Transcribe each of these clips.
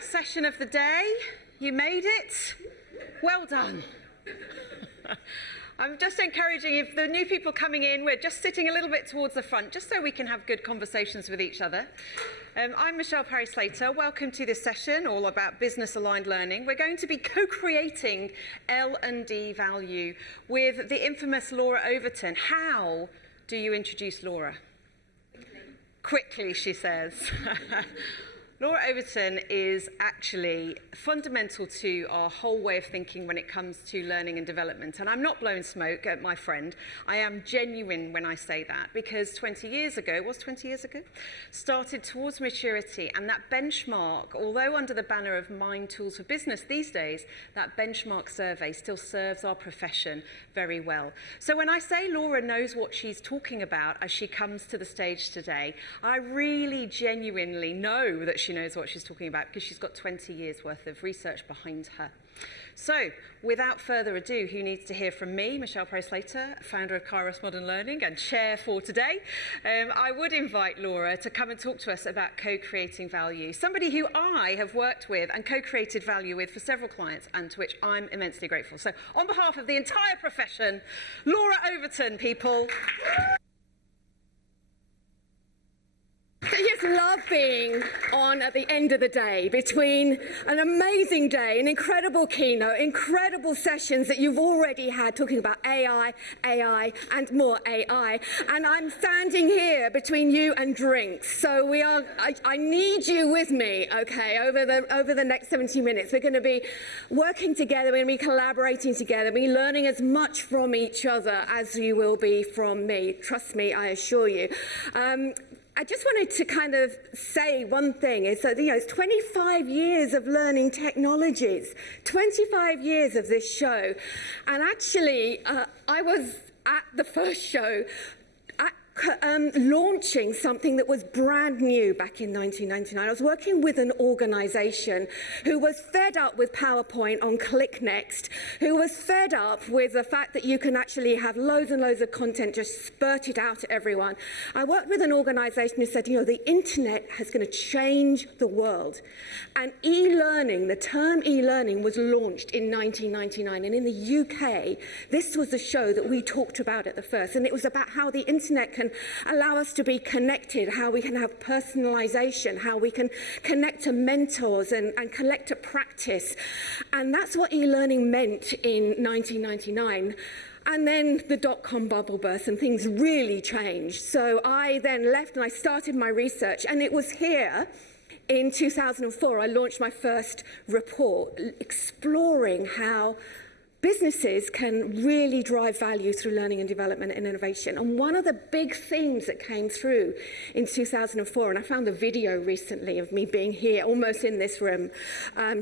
last session of the day. You made it. Well done. I'm just encouraging, if the new people coming in, we're just sitting a little bit towards the front, just so we can have good conversations with each other. I'm Michelle Perry-Slater. Welcome to this session, all about business-aligned learning. We're going to be co-creating L&D value with the infamous Laura Overton. How do you introduce Laura? Quickly, she says. Laura Overton is actually fundamental to our whole way of thinking when it comes to learning and development. And I'm not blowing smoke at my friend. I am genuine when I say that, because 20 years ago, started towards maturity. And that benchmark, although under the banner of Mind Tools for Business these days, that benchmark survey still serves our profession very well. So when I say Laura knows what she's talking about as she comes to the stage today, I really genuinely know that she knows what she's talking about, because she's got 20 years worth of research behind her. So without further ado, who needs to hear from me, Michelle Perry-Slater, founder of Kairos Modern Learning and chair for today. I would invite Laura to come and talk to us about co-creating value, somebody who I have worked with and co-created value with for several clients, and to which I'm immensely grateful. So on behalf of the entire profession, Laura Overton, people. I just love being on at the end of the day, between an amazing day, an incredible keynote, incredible sessions that you've already had talking about AI, and more AI. And I'm standing here between you and drinks. So I need you with me, okay, over the next 70 minutes. We're going to be working together, we're going to be collaborating together, we're learning as much from each other as you will be from me. Trust me, I assure you. I just wanted to kind of say one thing, is that, it's 25 years of learning technologies, 25 years of this show. And actually, I was at the first show launching something that was brand new back in 1999. I was working with an organization who was fed up with PowerPoint on Click Next, who was fed up with the fact that you can actually have loads and loads of content just spurted out at everyone. I worked with an organization who said, the internet is going to change the world. And e-learning, the term e-learning, was launched in 1999. And in the UK, this was the show that we talked about at the first. And it was about how the internet can allow us to be connected, how we can have personalization, how we can connect to mentors and connect to practice. And that's what e-learning meant in 1999. And then the dot-com bubble burst and things really changed. So I then left and I started my research, and it was here in 2004 I launched my first report exploring how businesses can really drive value through learning and development and innovation. And one of the big themes that came through in 2004, and I found a video recently of me being here, almost in this room,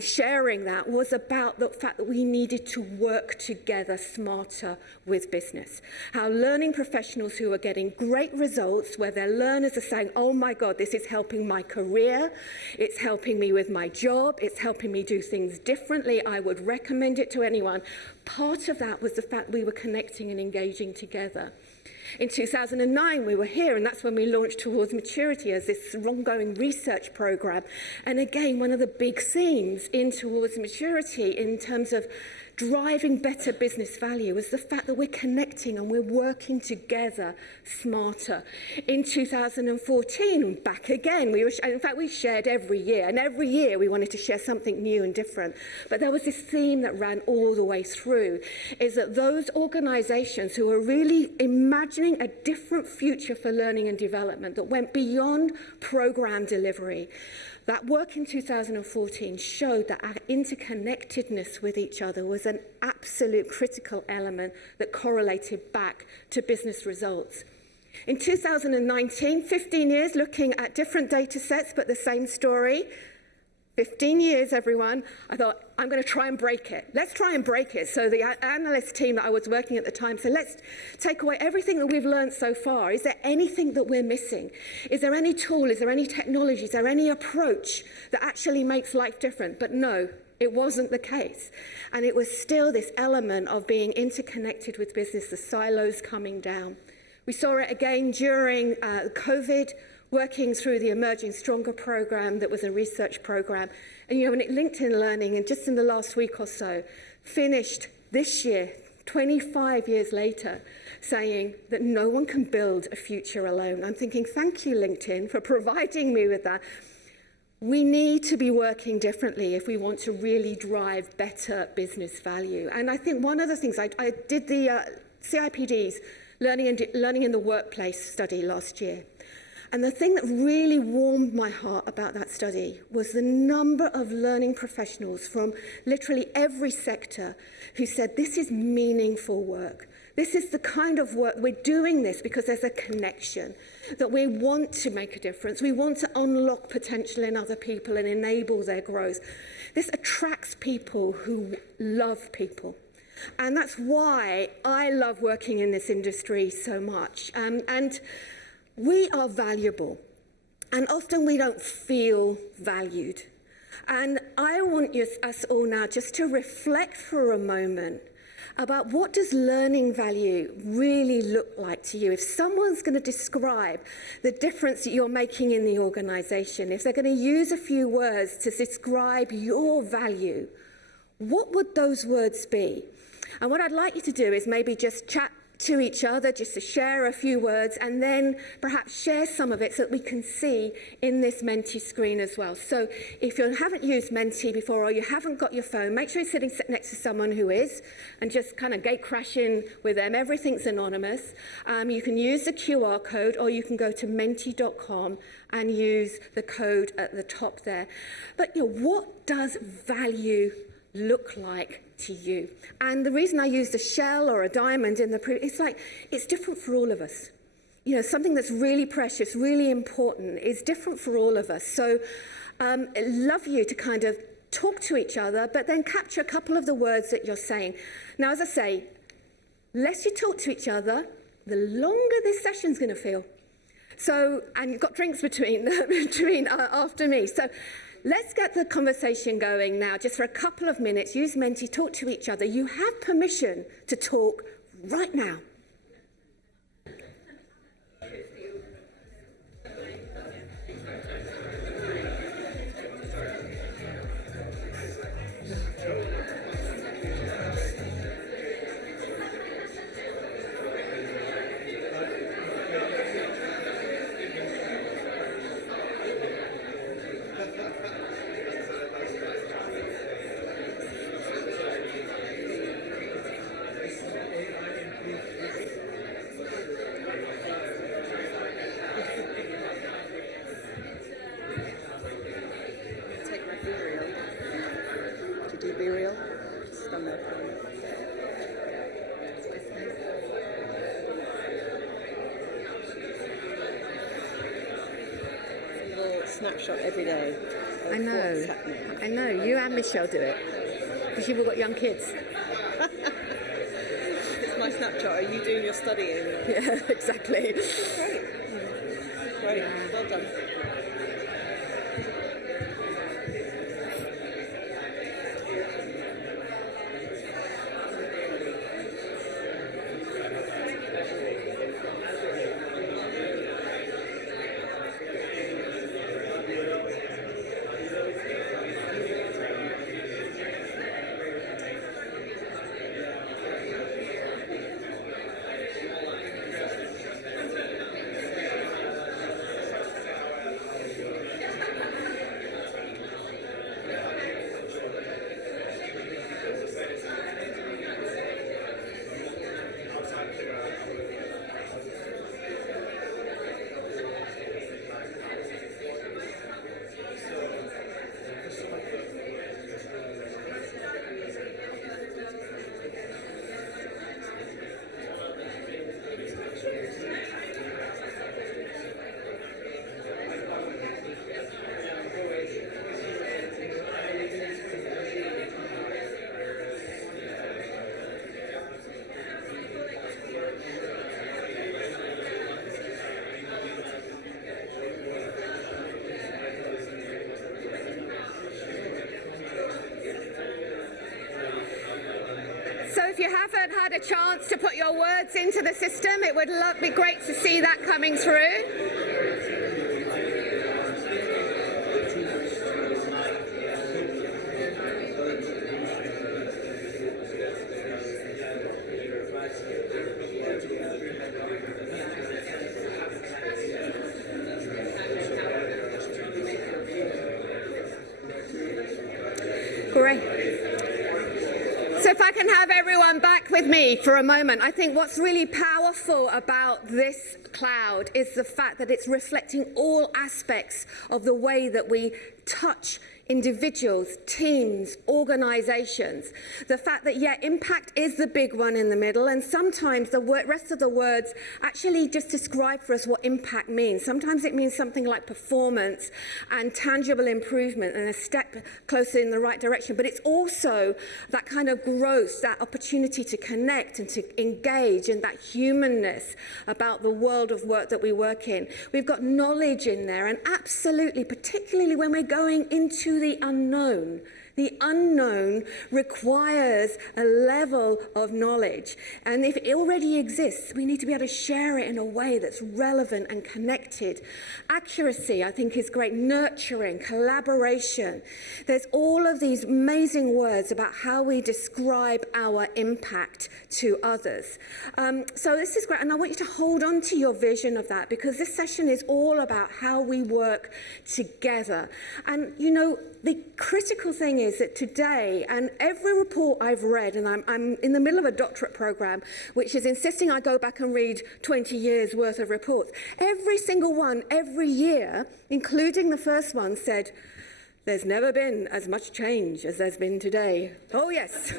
sharing that, was about the fact that we needed to work together smarter with business. How learning professionals who are getting great results, where their learners are saying, oh my God, this is helping my career, it's helping me with my job, it's helping me do things differently, I would recommend it to anyone. Part of that was the fact we were connecting and engaging together. In 2009, we were here, and that's when we launched Towards Maturity as this ongoing research program. And again, one of the big themes in Towards Maturity in terms of driving better business value was the fact that we're connecting and we're working together smarter. In 2014, back again, in fact, we shared every year, and every year we wanted to share something new and different. But there was this theme that ran all the way through, is that those organizations who are really imagining a different future for learning and development that went beyond program delivery, that work in 2014 showed that our interconnectedness with each other was an absolute critical element that correlated back to business results. In 2019, 15 years looking at different data sets, but the same story. 15 years, everyone. I thought, I'm going to try and break it. Let's try and break it. So the analyst team that I was working at the time said, let's take away everything that we've learned so far. Is there anything that we're missing? Is there any tool? Is there any technology? Is there any approach that actually makes life different? But no, it wasn't the case. And it was still this element of being interconnected with business, the silos coming down. We saw it again during COVID, working through the Emerging Stronger program that was a research program. And when LinkedIn Learning, and just in the last week or so, finished this year, 25 years later, saying that no one can build a future alone. I'm thinking, thank you, LinkedIn, for providing me with that. We need to be working differently if we want to really drive better business value. And I think one of the things, I did the CIPD's Learning in the Workplace study last year. And the thing that really warmed my heart about that study was the number of learning professionals from literally every sector who said, this is meaningful work. This is the kind of work, we're doing this because there's a connection, that we want to make a difference. We want to unlock potential in other people and enable their growth. This attracts people who love people. And that's why I love working in this industry so much. And we are valuable, and often we don't feel valued. And I want us all now just to reflect for a moment about what does learning value really look like to you. If someone's going to describe the difference that you're making in the organization, if they're going to use a few words to describe your value, what would those words be? And what I'd like you to do is maybe just chat to each other, just to share a few words, and then perhaps share some of it so that we can see in this Menti screen as well. So if you haven't used Menti before or you haven't got your phone, make sure you're sitting next to someone who is, and just kind of gate crash in with them. Everything's anonymous. You can use the QR code, or you can go to menti.com and use the code at the top there. But what does value look like to you? And the reason I use a shell or a diamond in the it's different for all of us. Something that's really precious, really important is different for all of us. So I'd love you to kind of talk to each other, but then capture a couple of the words that you're saying. Now, as I say, less you talk to each other, the longer this session's going to feel. So, and you've got drinks between after me. So let's get the conversation going now, just for a couple of minutes. Use Menti, talk to each other. You have permission to talk right now. Snapshot every day. I know. You and Michelle do it because you've all got young kids. It's my snapshot. Are you doing your studying? Yeah, exactly. Great. Yeah. Well done. So if you haven't had a chance to put your words into the system, it would be great to see that coming through. Great. So if I can have everyone back with me for a moment, I think what's really powerful about this cloud is the fact that it's reflecting all aspects of the way that we touch individuals, teams, organizations. The fact that, yeah, impact is the big one in the middle, and sometimes the rest of the words actually just describe for us what impact means. Sometimes it means something like performance and tangible improvement and a step closer in the right direction, but it's also that kind of growth, that opportunity to connect and to engage, and that humanness about the world of work that we work in. We've got knowledge in there, and absolutely, particularly when we're going into the unknown. The unknown requires a level of knowledge. And if it already exists, we need to be able to share it in a way that's relevant and connected. Accuracy, I think, is great. Nurturing, collaboration. There's all of these amazing words about how we describe our impact to others. So this is great. And I want you to hold on to your vision of that, because this session is all about how we work together. And, you know, the critical thing is that today, and every report I've read, and I'm in the middle of a doctorate program, which is insisting I go back and read 20 years worth of reports. Every single one, every year, including the first one, said, there's never been as much change as there's been today. Oh yes,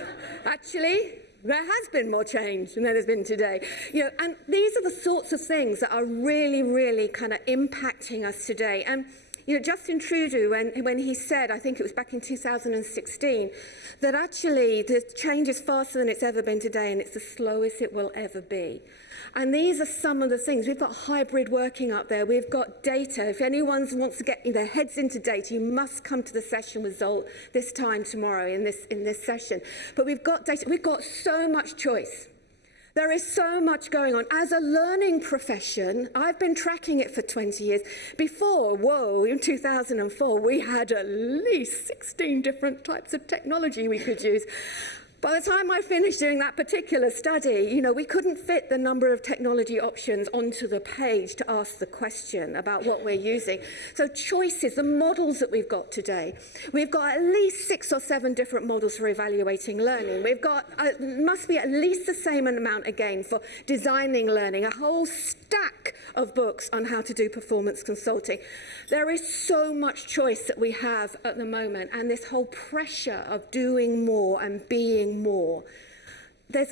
actually, there has been more change than there's been today. You know, and these are the sorts of things that are really, really kind of impacting us today. And you know, Justin Trudeau, when he said, I think it was back in 2016, that actually the change is faster than it's ever been today, and it's the slowest it will ever be. And these are some of the things. We've got hybrid working up there. We've got data. If anyone wants to get their heads into data, you must come to the session with Zolt this time tomorrow in this session. But we've got data. We've got so much choice. There is so much going on. As a learning profession, I've been tracking it for 20 years. Before, in 2004, we had at least 16 different types of technology we could use. By the time I finished doing that particular study, you know, we couldn't fit the number of technology options onto the page to ask the question about what we're using. So choices, the models that we've got today. We've got at least 6 or 7 different models for evaluating learning. We've got, must be at least the same amount again for designing learning, a whole stack of books on how to do performance consulting. There is so much choice that we have at the moment, and this whole pressure of doing more and being more.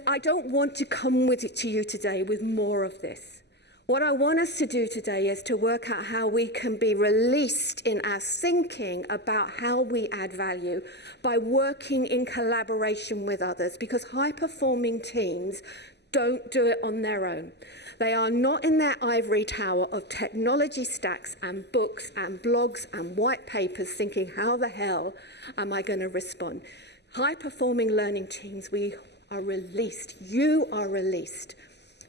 I don't want to come with it to you today with more of this. What I want us to do today is to work out how we can be released in our thinking about how we add value by working in collaboration with others, because high-performing teams don't do it on their own. They are not in their ivory tower of technology stacks and books and blogs and white papers thinking, how the hell am I going to respond? High-performing learning teams, we are released, you are released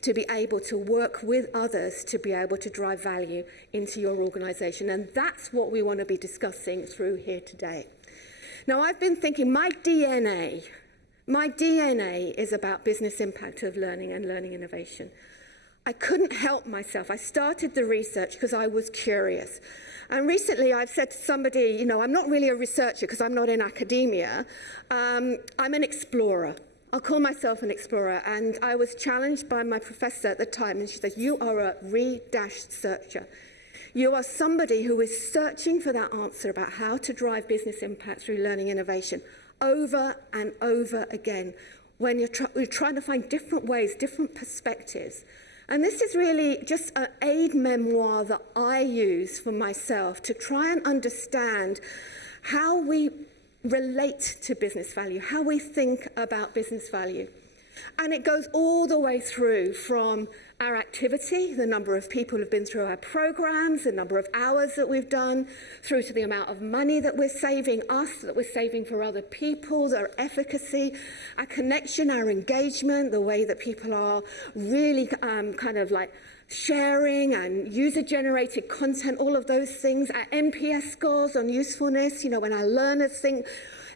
to be able to work with others to be able to drive value into your organization. And that's what we want to be discussing through here today. Now, I've been thinking my DNA is about business impact of learning and learning innovation. I couldn't help myself. I started the research because I was curious. And recently I've said to somebody, you know, I'm not really a researcher because I'm not in academia. I'm an explorer. I'll call myself an explorer. And I was challenged by my professor at the time, and she said, you are a re-searcher. You are somebody who is searching for that answer about how to drive business impact through learning innovation over and over again, when you're trying to find different ways, different perspectives. And this is really just an aid memoir that I use for myself to try and understand how we relate to business value, how we think about business value. And it goes all the way through from our activity, the number of people who've been through our programs, the number of hours that we've done, through to the amount of money that we're saving us, that we're saving for other people, our efficacy, our connection, our engagement, the way that people are really kind of like sharing and user-generated content, all of those things, our NPS scores on usefulness, you know, when our learners think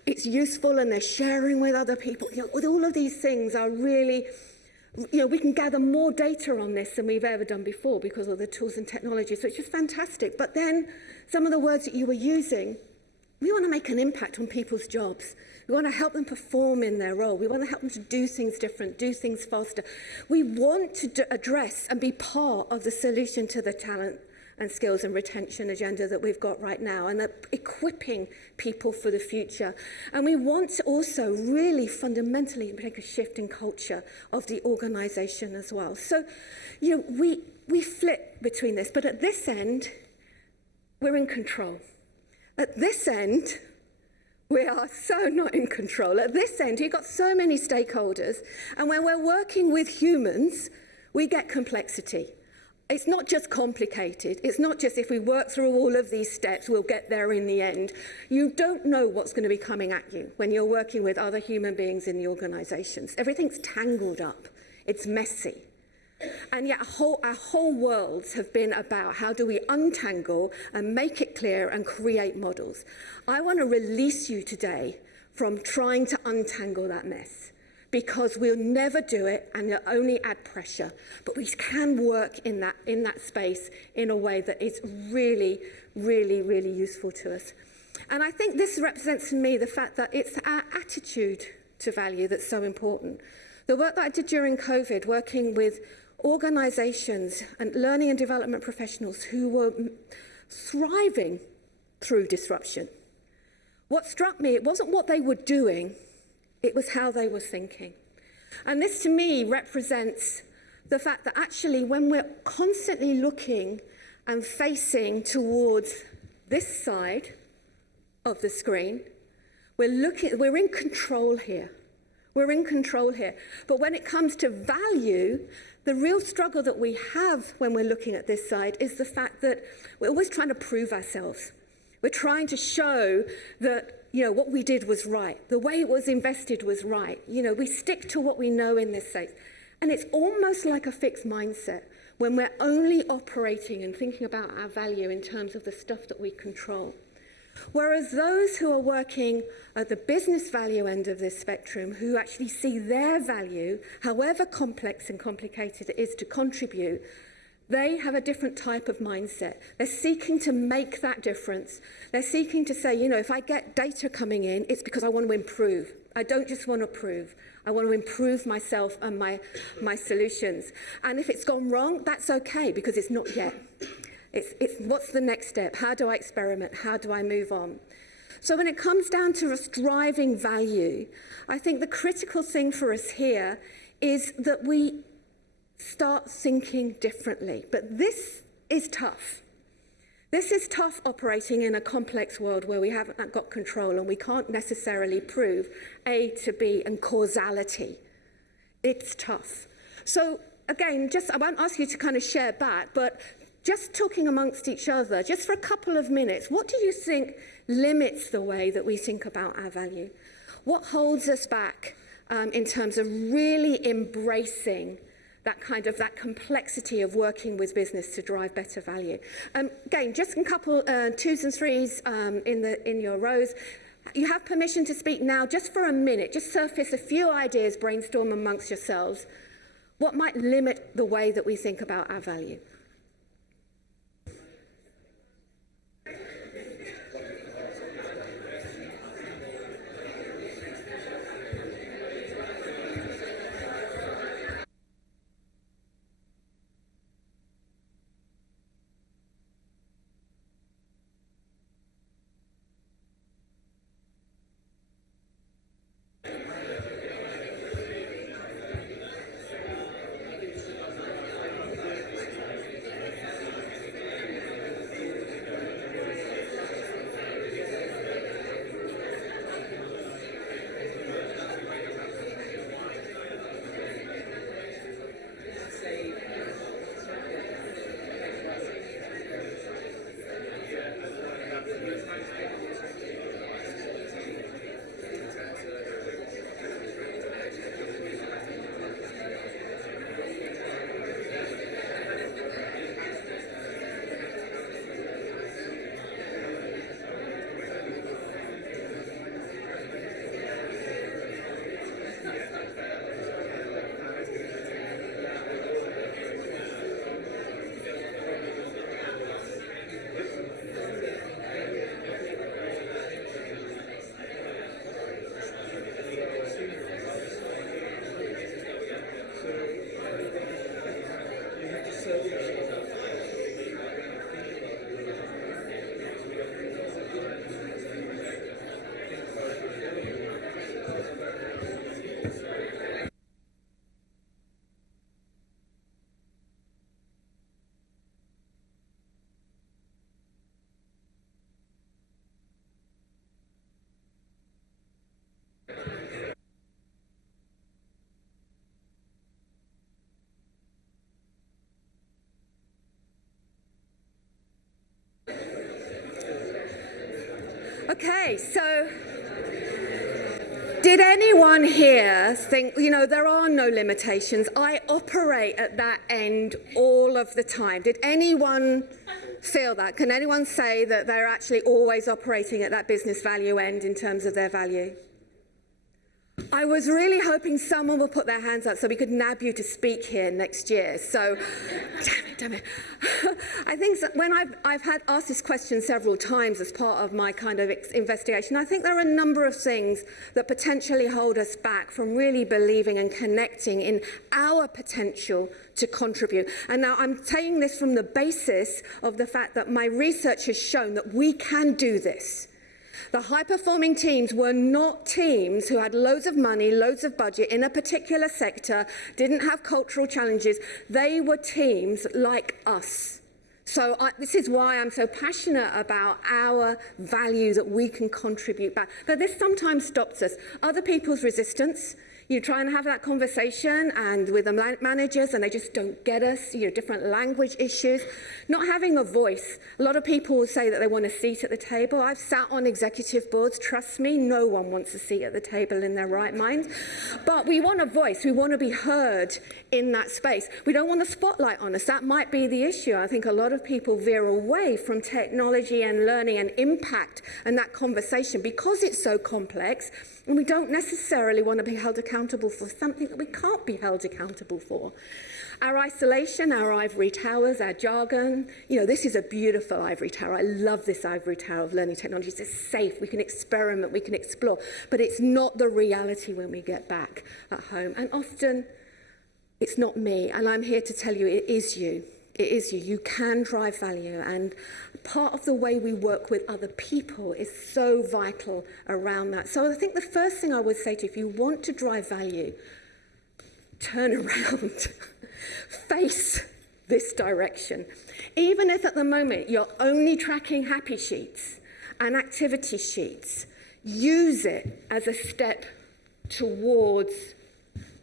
it's useful and they're sharing with other people. You know, all of these things are really, you know, we can gather more data on this than we've ever done before because of the tools and technologies, which is fantastic. But then some of the words that you were using We want to make an impact on people's jobs. We want to help them perform in their role. We want to help them to do things different, do things faster. We want to address and be part of the solution to the talent and skills and retention agenda that we've got right now, and equipping people for the future. And we want to also really fundamentally make a shift in culture of the organisation as well. So, we flip between this, but at this end, we're in control. At this end, we are so not in control. At this end, you've got so many stakeholders, and when we're working with humans, we get complexity. It's not just complicated. It's not just if we work through all of these steps, we'll get there in the end. You don't know what's going to be coming at you when you're working with other human beings in the organizations. Everything's tangled up. It's messy. And yet our whole worlds have been about how do we untangle and make it clear and create models. I want to release you today from trying to untangle that mess, because we'll never do it and it'll only add pressure. But we can work in that space in a way that is really, really, really useful to us. And I think this represents to me the fact that it's our attitude to value that's so important. The work that I did during COVID, working with organizations and learning and development professionals who were thriving through disruption. What struck me, it wasn't what they were doing, it was how they were thinking. And this to me represents the fact that actually when we're constantly looking and facing towards this side of the screen, we're in control here. We're in control here. But when it comes to value, the real struggle that we have when we're looking at this side is the fact that we're always trying to prove ourselves. We're trying to show that what we did was right. The way it was invested was right. We stick to what we know in this space. And it's almost like a fixed mindset when we're only operating and thinking about our value in terms of the stuff that we control. Whereas those who are working at the business value end of this spectrum, who actually see their value, however complex and complicated it is to contribute, they have a different type of mindset. They're seeking to make that difference. They're seeking to say, if I get data coming in, it's because I want to improve. I don't just want to prove. I want to improve myself and my solutions. And if it's gone wrong, that's okay, because it's not yet. It's what's the next step? How do I experiment? How do I move on? So when it comes down to us driving value, I think the critical thing for us here is that we start thinking differently. But this is tough. This is tough operating in a complex world where we haven't got control and we can't necessarily prove A to B and causality. It's tough. So again, I won't ask you to kind of share back, but just talking amongst each other, just for a couple of minutes, what do you think limits the way that we think about our value? What holds us back in terms of really embracing that complexity of working with business to drive better value? Again, just a couple twos and threes in your rows. You have permission to speak now, just for a minute. Just surface a few ideas, brainstorm amongst yourselves. What might limit the way that we think about our value? Okay, so did anyone here think, there are no limitations? I operate at that end all of the time. Did anyone feel that? Can anyone say that they're actually always operating at that business value end in terms of their value? I was really hoping someone would put their hands up so we could nab you to speak here next year. So, damn it. I think when I've had asked this question several times as part of my kind of investigation, I think there are a number of things that potentially hold us back from really believing and connecting in our potential to contribute. And now I'm saying this from the basis of the fact that my research has shown that we can do this. The high-performing teams were not teams who had loads of money, loads of budget in a particular sector, didn't have cultural challenges. They were teams like us. So this is why I'm so passionate about our value that we can contribute back. But this sometimes stops us. Other people's resistance. You try and have that conversation and with the managers and they just don't get us, different language issues. Not having a voice. A lot of people will say that they want a seat at the table. I've sat on executive boards. Trust me, no one wants a seat at the table in their right mind. But we want a voice. We want to be heard in that space. We don't want a spotlight on us. That might be the issue. I think a lot of people veer away from technology and learning and impact and that conversation because it's so complex. And we don't necessarily want to be held accountable for something that we can't be held accountable for. Our isolation, our ivory towers, our jargon. This is a beautiful ivory tower. I love this ivory tower of learning technologies. It's safe. We can experiment. We can explore. But it's not the reality when we get back at home. And often, it's not me. And I'm here to tell you it is you. It is you. You can drive value. And part of the way we work with other people is so vital around that. So I think the first thing I would say to you, if you want to drive value, turn around. Face this direction. Even if at the moment you're only tracking happy sheets and activity sheets, use it as a step towards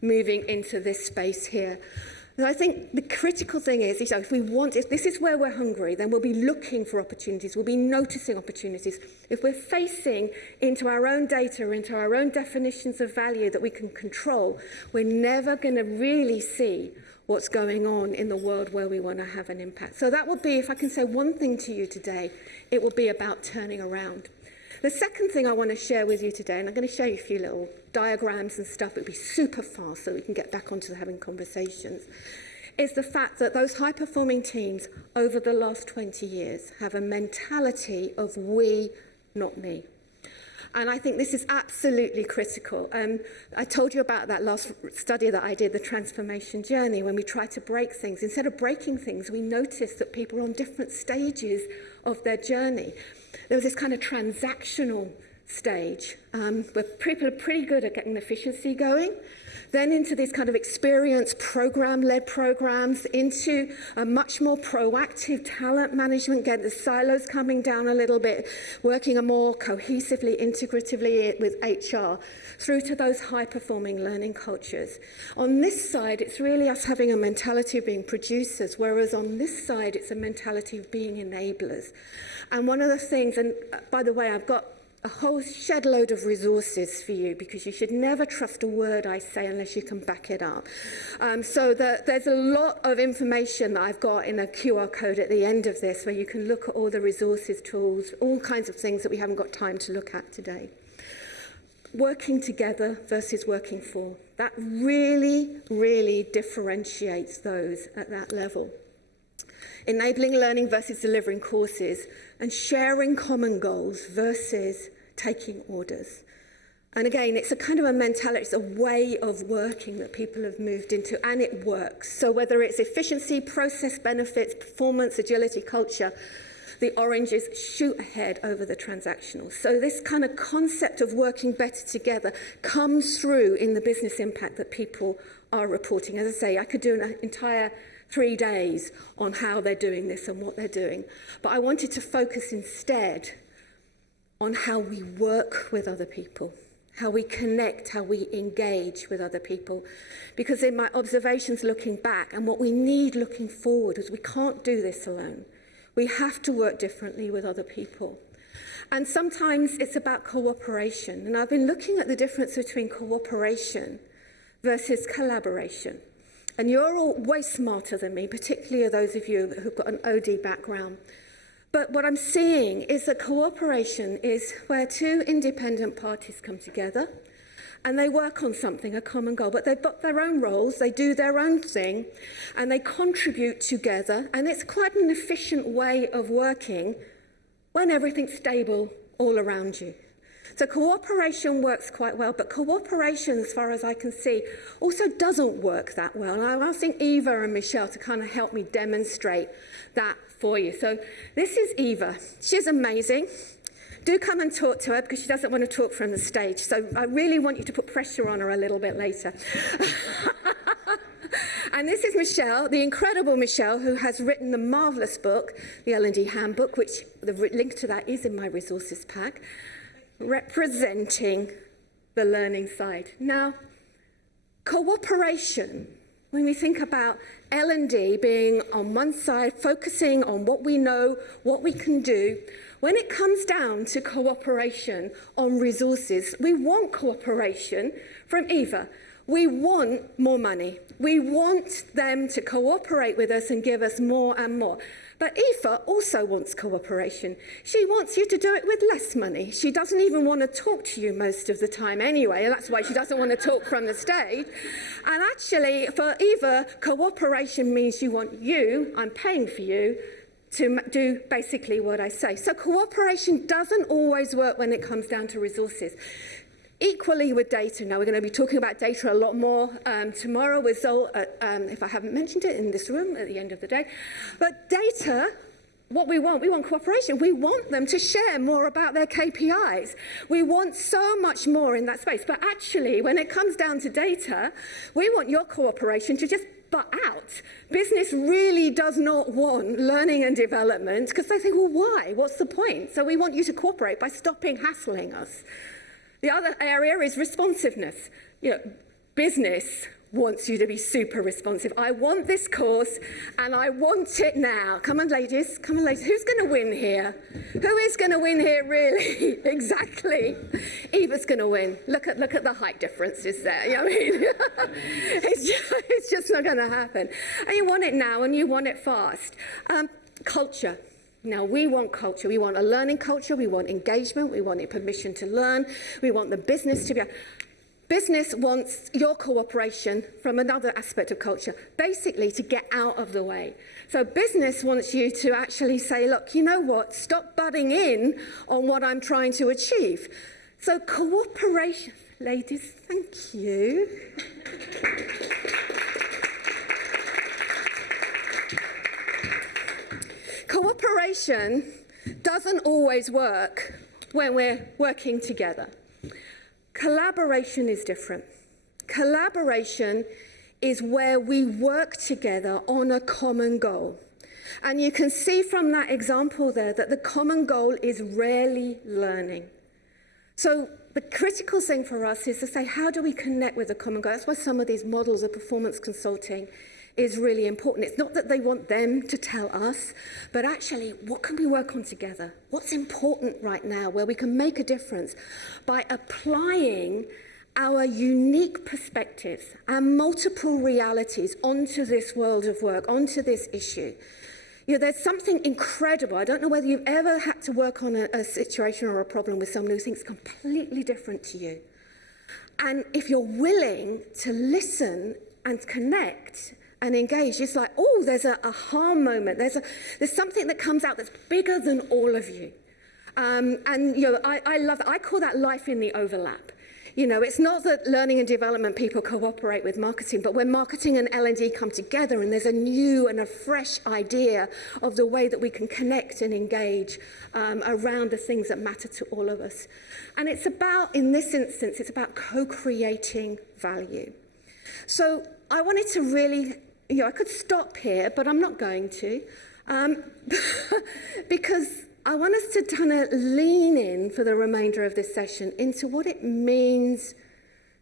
moving into this space here. And I think the critical thing is, if this is where we're hungry, then we'll be looking for opportunities, we'll be noticing opportunities. If we're facing into our own data, into our own definitions of value that we can control, we're never going to really see what's going on in the world where we want to have an impact. So that would be, if I can say one thing to you today, it will be about turning around. The second thing I want to share with you today, and I'm going to show you a few little diagrams and stuff, it'll be super fast so we can get back onto having conversations, is the fact that those high-performing teams over the last 20 years have a mentality of we, not me. And I think this is absolutely critical. I told you about that last study that I did, the transformation journey, when we try to break things. Instead of breaking things, we noticed that people are on different stages of their journey. There was this kind of transactional stage where people are pretty good at getting efficiency going, then into these kind of experience program-led programs, into a much more proactive talent management, get the silos coming down a little bit, working a more cohesively, integratively with HR, through to those high-performing learning cultures. On this side, it's really us having a mentality of being producers, whereas on this side, it's a mentality of being enablers. And one of the things, and by the way, I've got a whole shed load of resources for you because you should never trust a word I say unless you can back it up. So there's a lot of information that I've got in a QR code at the end of this where you can look at all the resources, tools, all kinds of things that we haven't got time to look at today. Working together versus working for. That really, really differentiates those at that level. Enabling learning versus delivering courses, and sharing common goals versus taking orders. And again, it's a kind of a mentality, it's a way of working that people have moved into, and it works. So whether it's efficiency, process benefits, performance, agility, culture, the oranges shoot ahead over the transactional. So this kind of concept of working better together comes through in the business impact that people are reporting. As I say, I could do an entire 3 days on how they're doing this and what they're doing. But I wanted to focus instead on how we work with other people, how we connect, how we engage with other people. Because in my observations looking back and what we need looking forward is we can't do this alone. We have to work differently with other people. And sometimes it's about cooperation. And I've been looking at the difference between cooperation versus collaboration. And you're all way smarter than me, particularly those of you who've got an OD background. But what I'm seeing is that cooperation is where two independent parties come together and they work on something, a common goal, but they've got their own roles, they do their own thing, and they contribute together, and it's quite an efficient way of working when everything's stable all around you. So cooperation works quite well, but cooperation, as far as I can see, also doesn't work that well. And I'm asking Eva and Michelle to kind of help me demonstrate that for you. So this is Eva. She's amazing. Do come and talk to her because she doesn't want to talk from the stage. So I really want you to put pressure on her a little bit later. And this is Michelle, the incredible Michelle, who has written the marvelous book, the L&D Handbook, which the link to that is in my resources pack, representing the learning side. Now, cooperation, when we think about L&D being on one side, focusing on what we know, what we can do, when it comes down to cooperation on resources, we want cooperation from Eva. We want more money. We want them to cooperate with us and give us more and more. But Eva also wants cooperation. She wants you to do it with less money. She doesn't even want to talk to you most of the time anyway, and that's why she doesn't want to talk from the stage. And actually, for Eva, cooperation means you want you, I'm paying for you, to do basically what I say. So cooperation doesn't always work when it comes down to resources. Equally with data. Now, we're going to be talking about data a lot more tomorrow with Zol, if I haven't mentioned it, in this room at the end of the day. But data, what we want cooperation. We want them to share more about their KPIs. We want so much more in that space. But actually, when it comes down to data, we want your cooperation to just butt out. Business really does not want learning and development because they think, well, why? What's the point? So we want you to cooperate by stopping hassling us. The other area is responsiveness. You know, business wants you to be super responsive. I want this course and I want it now. Come on, ladies. Come on, ladies. Who's going to win here? Who is going to win here, really? Exactly. Eva's going to win. Look at the height differences there. You know what I mean? it's just not going to happen. And you want it now and you want it fast. Culture. Now, we want culture. We want a learning culture. We want engagement. We want permission to learn. We want the business to be... Business wants your cooperation from another aspect of culture, basically to get out of the way. So business wants you to actually say, look, you know what? Stop butting in on what I'm trying to achieve. So cooperation... Ladies, thank you. Cooperation doesn't always work when we're working together. Collaboration is different. Collaboration is where we work together on a common goal. And you can see from that example there that the common goal is rarely learning. So the critical thing for us is to say, how do we connect with the common goal? That's why some of these models of performance consulting is really important. It's not that they want them to tell us, but actually, what can we work on together? What's important right now where we can make a difference by applying our unique perspectives and multiple realities onto this world of work, onto this issue. You know, there's something incredible. I don't know whether you've ever had to work on a situation or a problem with someone who thinks completely different to you. And if you're willing to listen and connect and engage, it's like, oh, there's a aha moment. There's something that comes out that's bigger than all of you. And you know, I love that. I call that life in the overlap. You know, it's not that learning and development people cooperate with marketing, but when marketing and L&D come together and there's a new and a fresh idea of the way that we can connect and engage around the things that matter to all of us. And it's about, in this instance, it's about co-creating value. So I wanted to really, you know, I could stop here, but I'm not going to, because I want us to kind of lean in for the remainder of this session into what it means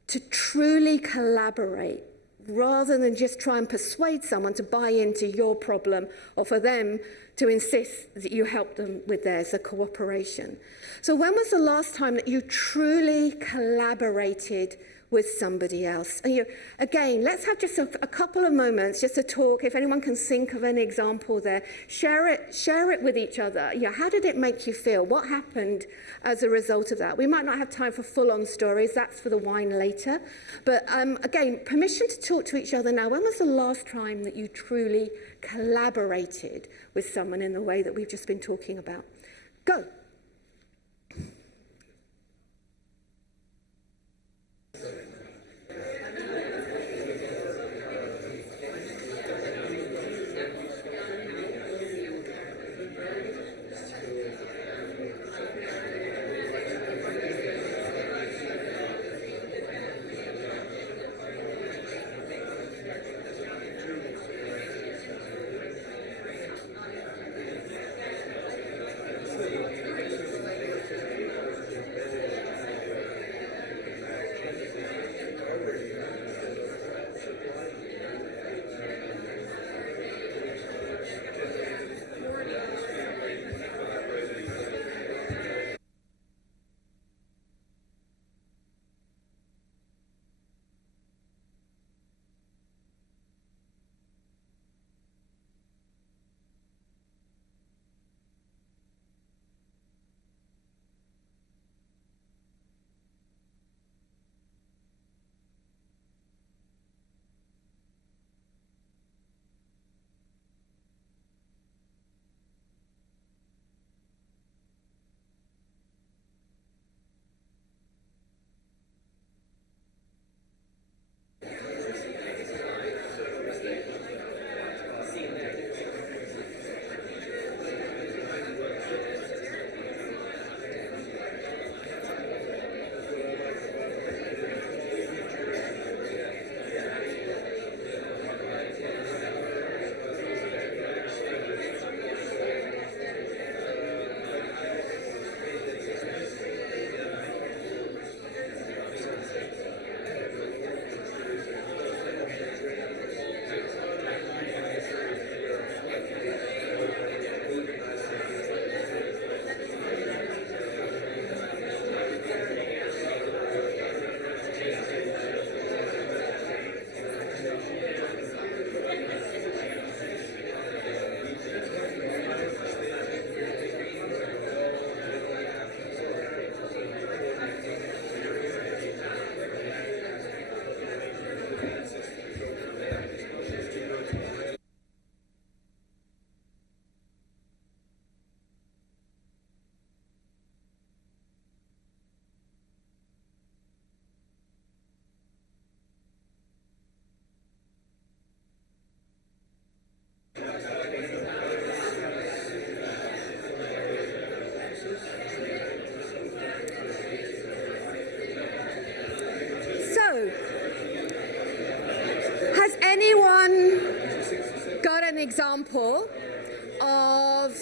to truly collaborate rather than just try and persuade someone to buy into your problem or for them to insist that you help them with theirs, a cooperation. So when was the last time that you truly collaborated with somebody else? And again, let's have just a couple of moments just to talk. If anyone can think of an example there, share it with each other. How did it make you feel? What happened as a result of that? We might not have time for full-on stories. That's for the wine later. But again, permission to talk to each other now. When was the last time that you truly collaborated with someone in the way that we've just been talking about? Go. Has anyone got an example of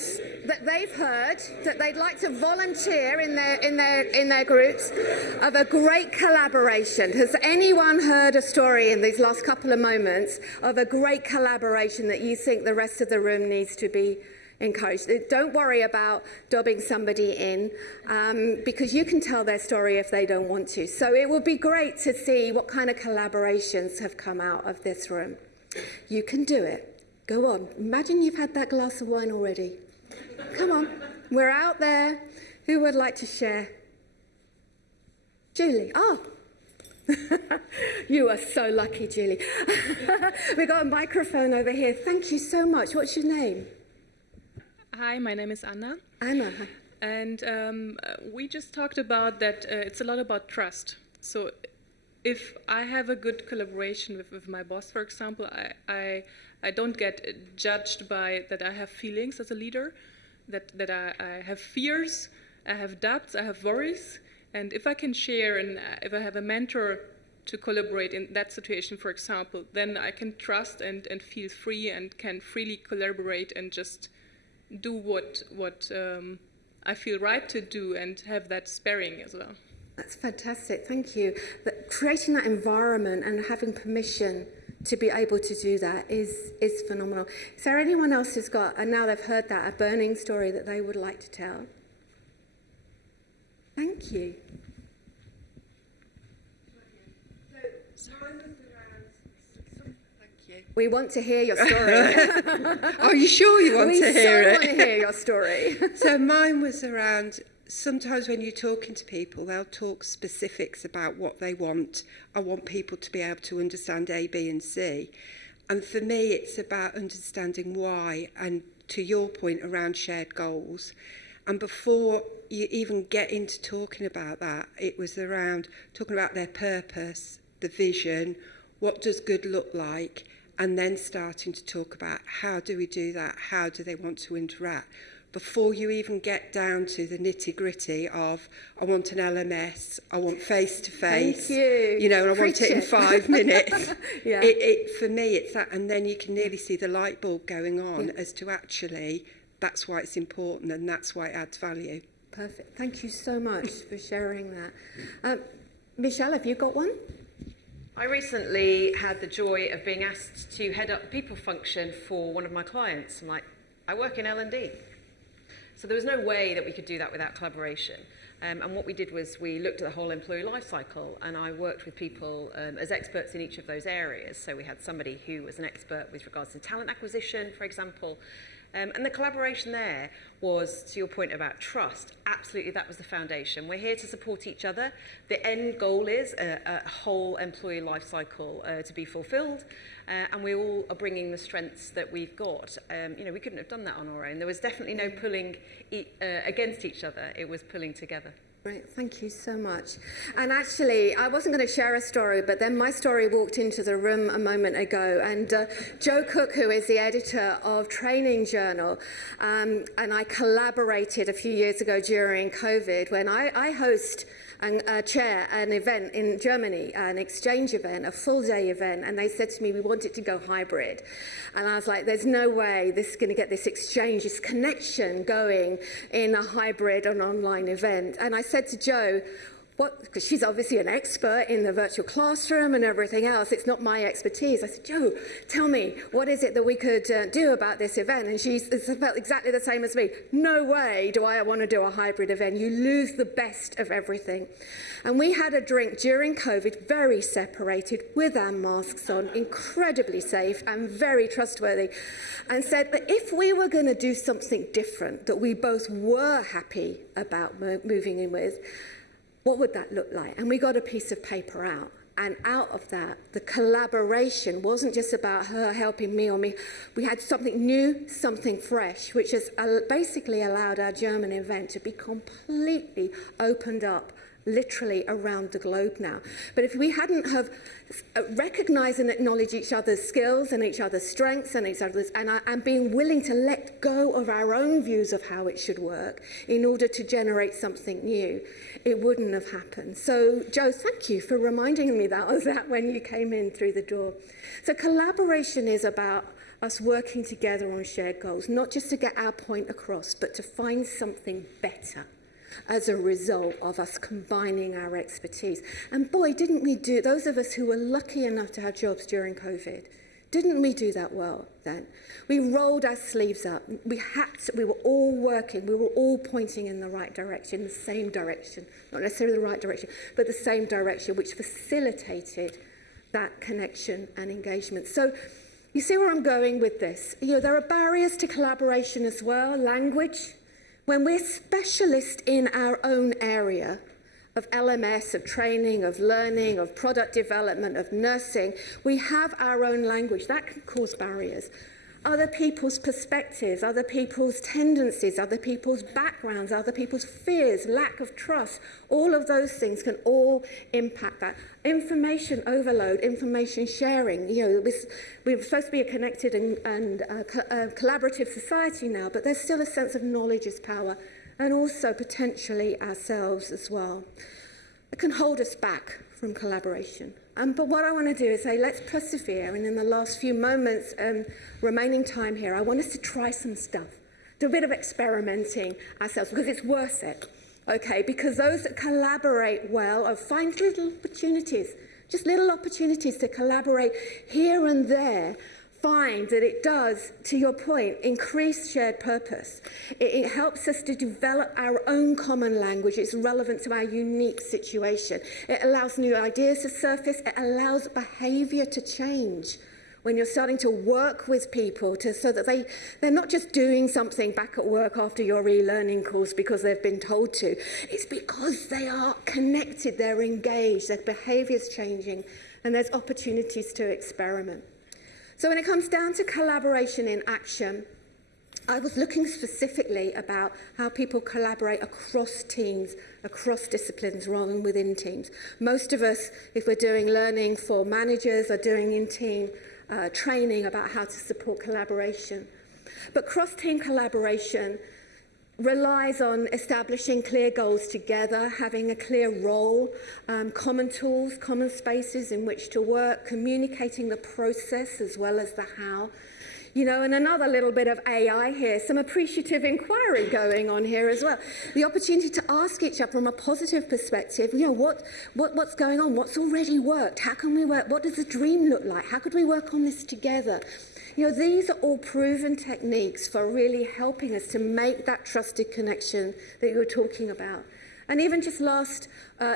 that they've heard that they'd like to volunteer in their groups of a great collaboration? Has anyone heard a story in these last couple of moments of a great collaboration that you think the rest of the room needs to be encouraged? Don't worry about dobbing somebody in, because you can tell their story if they don't want to. So it would be great to see what kind of collaborations have come out of this room. You can do it. Go on. Imagine you've had that glass of wine already. Come on. We're out there. Who would like to share? Julie. Oh. You are so lucky, Julie. We've got a microphone over here. Thank you so much. What's your name? Hi, my name is Anna. Anna. Hi. And we just talked about that it's a lot about trust. So if I have a good collaboration with my boss, for example, I don't get judged by that I have feelings as a leader, that I have fears, I have doubts, I have worries. And if I can share and if I have a mentor to collaborate in that situation, for example, then I can trust and feel free and can freely collaborate and just do what I feel right to do and have that sparing as well. That's fantastic, thank you. Creating that environment and having permission to be able to do that is phenomenal. Is there anyone else who's got, and now they've heard that, a burning story that they would like to tell? Thank you. We want to hear your story. Are you sure you want to hear We it? so want to hear your story. So mine was around, sometimes when you're talking to people, they'll talk specifics about what they want. I want people to be able to understand A, B and C. And for me, it's about understanding why, and to your point around shared goals. And before you even get into talking about that, it was around talking about their purpose, the vision, what does good look like, and then starting to talk about how do we do that, how do they want to interact, before you even get down to the nitty-gritty of, I want an LMS, I want face-to-face, Thank you. and I want it in 5 minutes. Yeah. For me, it's that, and then you can nearly see the light bulb going on as to actually, that's why it's important and that's why it adds value. Perfect. Thank you so much for sharing that. Michelle, have you got one? I recently had the joy of being asked to head up the people function for one of my clients. I'm like, I work in L&D. So there was no way that we could do that without collaboration. And what we did was we looked at the whole employee life cycle, and I worked with people as experts in each of those areas. So we had somebody who was an expert with regards to talent acquisition, for example. And the collaboration there was, to your point about trust, absolutely that was the foundation. We're here to support each other. The end goal is a whole employee life cycle to be fulfilled, and we all are bringing the strengths that we've got. We couldn't have done that on our own. There was definitely no pulling against each other. It was pulling together. Great, thank you so much. And actually, I wasn't going to share a story, but then my story walked into the room a moment ago, and Joe Cook, who is the editor of Training Journal, and I collaborated a few years ago during COVID when I host and chair an event in Germany, an exchange event, a full-day event, and they said to me, we want it to go hybrid. And I was like, there's no way this is going to get this exchange, this connection going in a hybrid and online event. And I said to Jo, because she's obviously an expert in the virtual classroom and everything else, it's not my expertise. I said, Jo, tell me, what is it that we could do about this event? And she felt exactly the same as me. No way do I want to do a hybrid event. You lose the best of everything. And we had a drink during COVID, very separated, with our masks on, incredibly safe and very trustworthy, and said that if we were going to do something different that we both were happy about moving in with, what would that look like? And we got a piece of paper out. And out of that, the collaboration wasn't just about her helping me or me. We had something new, something fresh, which has basically allowed our German event to be completely opened up, literally around the globe now. But if we hadn't have recognized and acknowledged each other's skills and each other's strengths and each other's, and being willing to let go of our own views of how it should work in order to generate something new, it wouldn't have happened. So, Jo, thank you for reminding me that was that when you came in through the door. So collaboration is about us working together on shared goals, not just to get our point across, but to find something better as a result of us combining our expertise. And boy, didn't we do, those of us who were lucky enough to have jobs during COVID, didn't we do that well then? We rolled our sleeves up. We were all working. We were all pointing in the right direction, the same direction. Not necessarily the right direction, but the same direction, which facilitated that connection and engagement. So you see where I'm going with this? There are barriers to collaboration as well, language. When we're specialists in our own area of LMS, of training, of learning, of product development, of nursing, we have our own language. That can cause barriers. Other people's perspectives, other people's tendencies, other people's backgrounds, other people's fears, lack of trust, all of those things can all impact that. Information overload, information sharing. We're supposed to be a connected and collaborative society now, but there's still a sense of knowledge is power, and also potentially ourselves as well. It can hold us back from collaboration. But what I want to do is say, let's persevere. And in the last few moments, remaining time here, I want us to try some stuff. Do a bit of experimenting ourselves, because it's worth it. Okay, because those that collaborate well find little opportunities just little opportunities to collaborate here and there, find that it does, to your point, increase shared purpose. It helps us to develop our own common language. It's relevant to our unique situation. It allows new ideas to surface. It allows behavior to change. When you're starting to work with people so that they're not just doing something back at work after your e-learning course because they've been told to. It's because they are connected, they're engaged, their behaviour's changing, and there's opportunities to experiment. So when it comes down to collaboration in action, I was looking specifically about how people collaborate across teams, across disciplines, rather than within teams. Most of us, if we're doing learning for managers, are doing in-team training about how to support collaboration. But cross-team collaboration relies on establishing clear goals together, having a clear role, common tools, common spaces in which to work, communicating the process as well as the how. You know, and another little bit of AI here, some appreciative inquiry going on here as well. The opportunity to ask each other from a positive perspective, you know, what's going on? What's already worked? How can we work? What does the dream look like? How could we work on this together? You know, these are all proven techniques for really helping us to make that trusted connection that you were talking about. And even just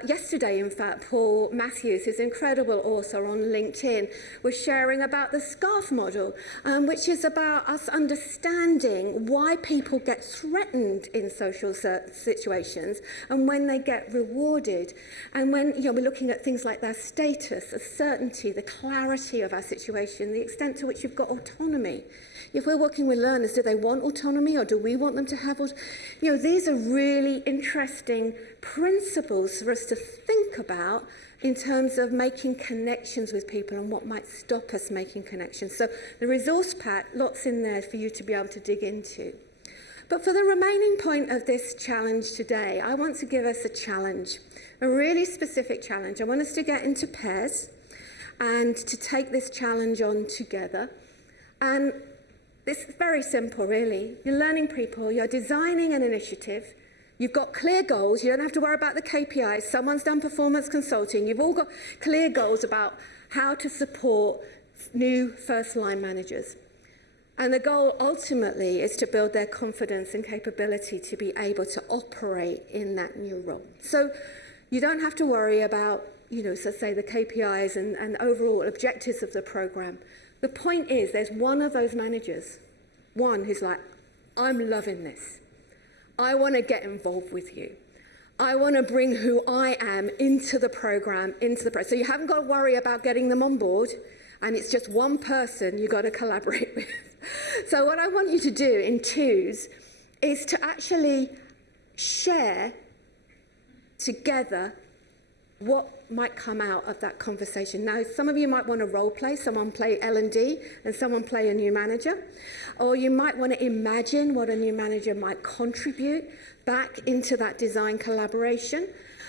yesterday, in fact, Paul Matthews, his incredible author on LinkedIn, was sharing about the SCARF model, which is about us understanding why people get threatened in social situations and when they get rewarded. And when, you know, we're looking at things like their status, the certainty, the clarity of our situation, the extent to which you've got autonomy. If we're working with learners, do they want autonomy or do we want them to have autonomy? You know, these are really interesting principles for us to think about in terms of making connections with people and what might stop us making connections. So the resource pack, lots in there for you to be able to dig into. But for the remaining point of this challenge today, I want to give us a challenge, a really specific challenge. I want us to get into pairs and to take this challenge on together. And it's very simple, really. You're learning people, you're designing an initiative, you've got clear goals, you don't have to worry about the KPIs, someone's done performance consulting, you've all got clear goals about how to support new first-line managers. And the goal ultimately is to build their confidence and capability to be able to operate in that new role. So you don't have to worry about, you know, so say the KPIs and overall objectives of the program. The point is, there's one of those managers, one who's like, I'm loving this. I want to get involved with you. I want to bring who I am into the program, So you haven't got to worry about getting them on board, and it's just one person you've got to collaborate with. So what I want you to do in twos is to actually share together what might come out of that conversation. Now, some of you might want to role play, someone play L&D and someone play a new manager. Or you might want to imagine what a new manager might contribute back into that design collaboration.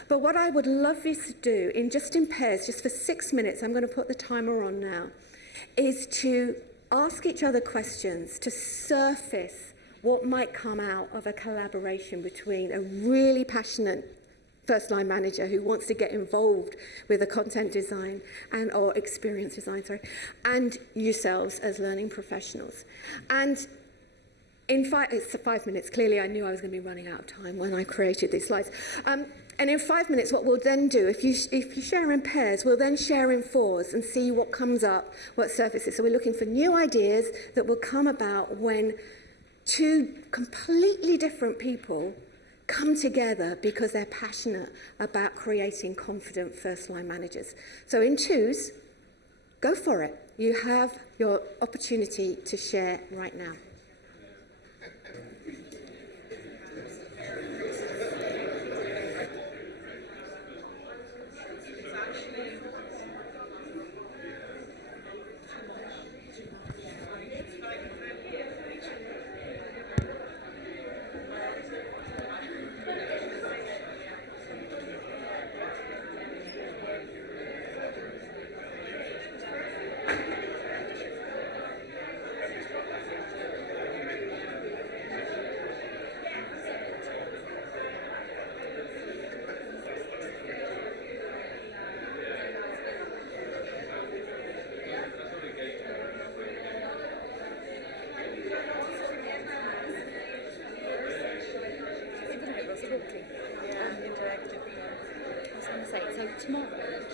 But what I would love you to do, in pairs, just for 6 minutes, I'm going to put the timer on now, is to ask each other questions, to surface what might come out of a collaboration between a really passionate first-line manager who wants to get involved with the content design or experience design, and yourselves as learning professionals. And it's 5 minutes. Clearly, I knew I was going to be running out of time when I created these slides. And in 5 minutes, what we'll then do, if you share in pairs, we'll then share in fours and see what comes up, what surfaces. So we're looking for new ideas that will come about when two completely different people come together because they're passionate about creating confident first-line managers. So in twos, go for it. You have your opportunity to share right now.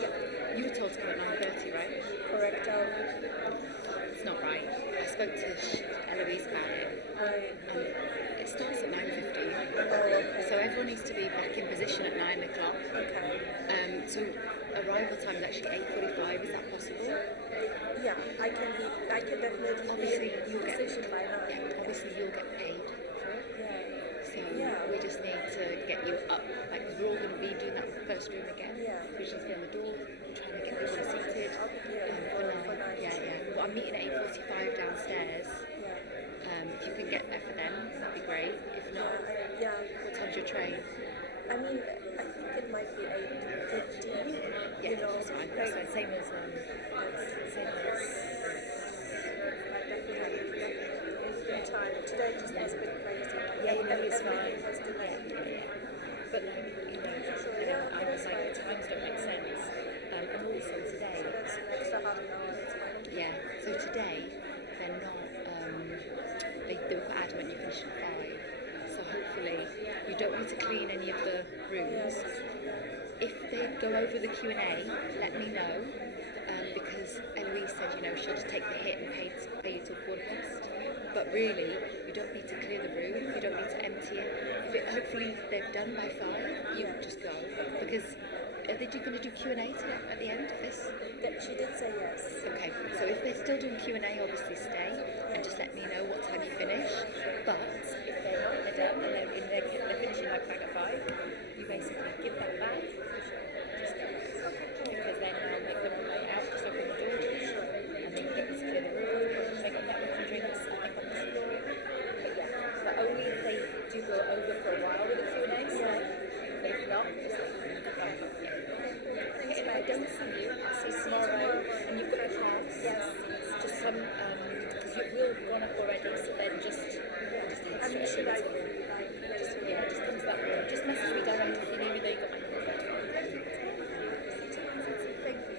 You were told to come at 9:30, right? Correct. It's not right. I spoke to Eloise about it. It starts at 9:15. So everyone needs to be back in position at 9 o'clock. So arrival time is actually 8:45. Is that possible? Yeah, I can definitely Obviously, be you'll in get position by now. obviously you'll get paid for it. So Yeah. we just need to get you up. Like, 'cause we're all going to be doing that first room again. Yeah. We just get on the door, trying to get people seated. I'll be here For for 9. Yeah. Well, I'm meeting at 8:45 downstairs. If you can get there for them, that'd be great. If not, Yeah. what time's your train? I mean, I think it might be 8:15. Yeah, You know, that's fine. like, That's fine. Same as I definitely have in time. Today just was a bit crazy. Yeah, you know, it's fine. Everything was delayed. But like, you know, I was like, the times don't make sense. And also today, That's an extra half an hour. It's fine. yeah. So today, they're not. They were quite adamant you finish at 5. So hopefully, you don't need to clean any of the rooms. If they go over the Q&A, let me know. Because Eloise said, you know, she'll just take the hit and pay you till 1:15. But really, you don't need to clear the room. You don't need to empty it. Hopefully, they're done by 5. You just go. Because are they going to do Q&A at the end of this? She did say yes. Okay, so if they're still doing Q&A, obviously stay and just let me know what time you finish. But if they're not, they're done and they're finishing like back at 5, you basically give them back. Because then they'll make their own way out, just open the door, and then get you to clear the room, make up networking drinks, I think on this floor. But yeah, but only if they do go over for a while with the Q&A. But if not, just if I don't see you, I'll see you tomorrow, and you've got a house. Yes. Just come, because you've gone up already, so then just head straight over to the room. Just come to that room. Just message me directly if you need me, there you got my number. Thank you.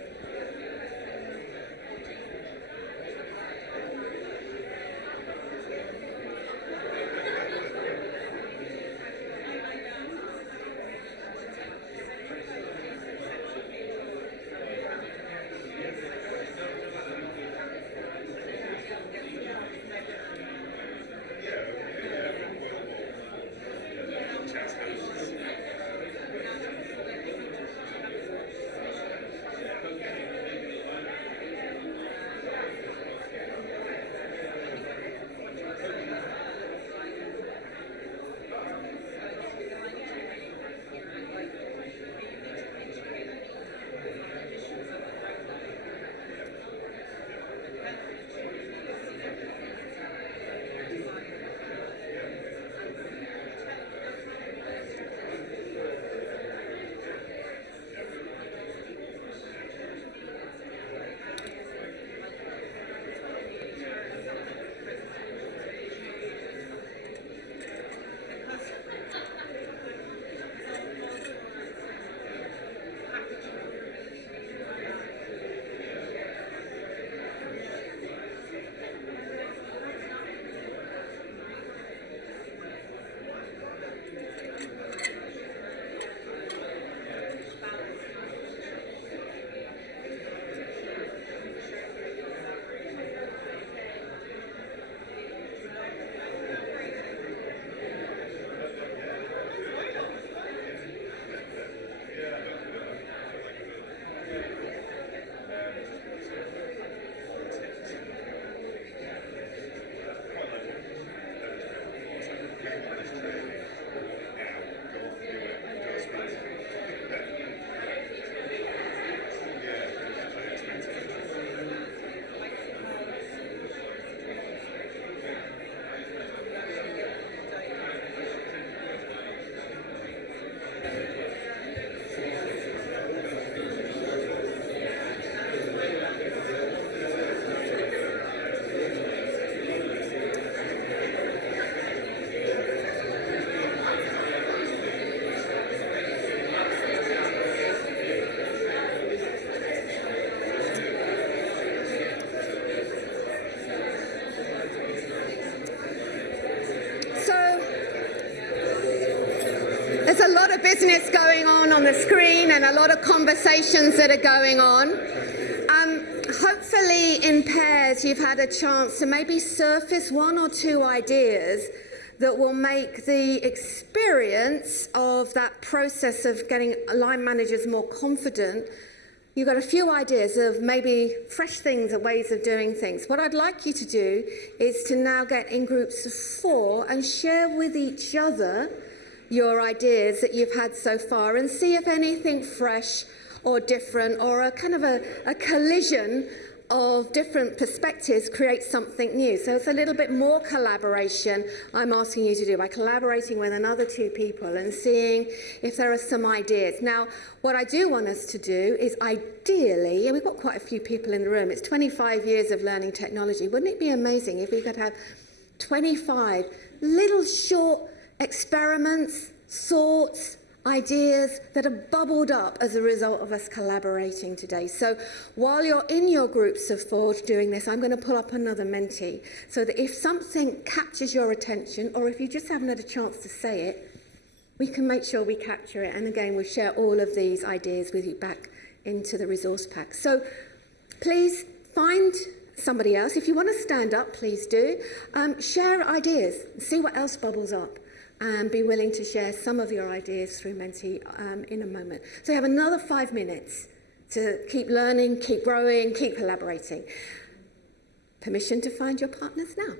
There's a lot of business going on the screen. happening and a lot of conversations that are going on. Hopefully in pairs you've had a chance to maybe surface one or two ideas that will make the experience of that process of getting line managers more confident. You've got a few ideas of maybe fresh things or ways of doing things. What I'd like you to do is to now get in groups of 4 and share with each other your ideas that you've had so far and see if anything fresh or different or a kind of a collision of different perspectives creates something new. So it's a little bit more collaboration I'm asking you to do by collaborating with another 2 people and seeing if there are some ideas. Now, what I do want us to do is ideally, and we've got quite a few people in the room, it's 25 years of learning technology. Wouldn't it be amazing if we could have 25 little short experiments, thoughts, ideas that have bubbled up as a result of us collaborating today. So while you're in your groups of 4 doing this, I'm going to pull up another mentee so that if something captures your attention or if you just haven't had a chance to say it, we can make sure we capture it. And again, we'll share all of these ideas with you back into the resource pack. So please find somebody else. If you want to stand up, please do. Share ideas, see what else bubbles up. And be willing to share some of your ideas through Menti in a moment. So you have another 5 minutes to keep learning, keep growing, keep collaborating. Permission to find your partners now.